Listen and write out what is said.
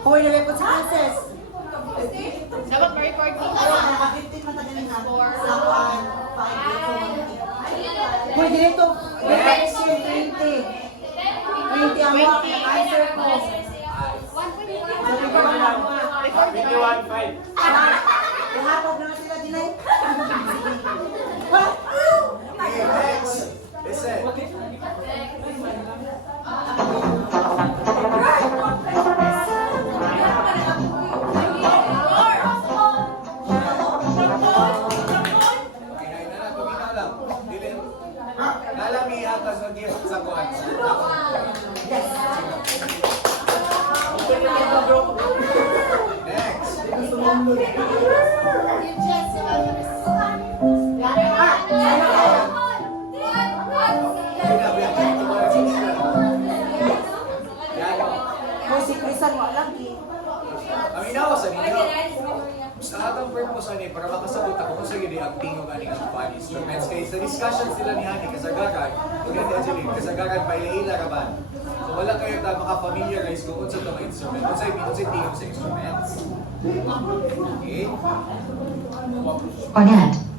Hoy, nalipot si Princess. Dapat ma-record dito. Naka-15 matagalin na. Sa 1, 5, Hoy, dito. Question 20. 20 ang mga answer ko. Sabi ko ba na mo? 21.5. Ihapag na sila dinay. Okay, next. Listen. Nalami atas ng gift sa kuwan. Next. Hoy, si Crisan mo lagi. Aminaw sa ninyo. Sa atang purpose ani para makasabot ako kung sige di ang tingog ani ang kuwan instruments kay sa discussion sila ni Hani kasagaran ug hindi actually kasagaran pa ila raban. So wala kayo ta maka-familiarize kung unsa to nga instrument. Unsay tingog sa instruments. Okay? Barnett.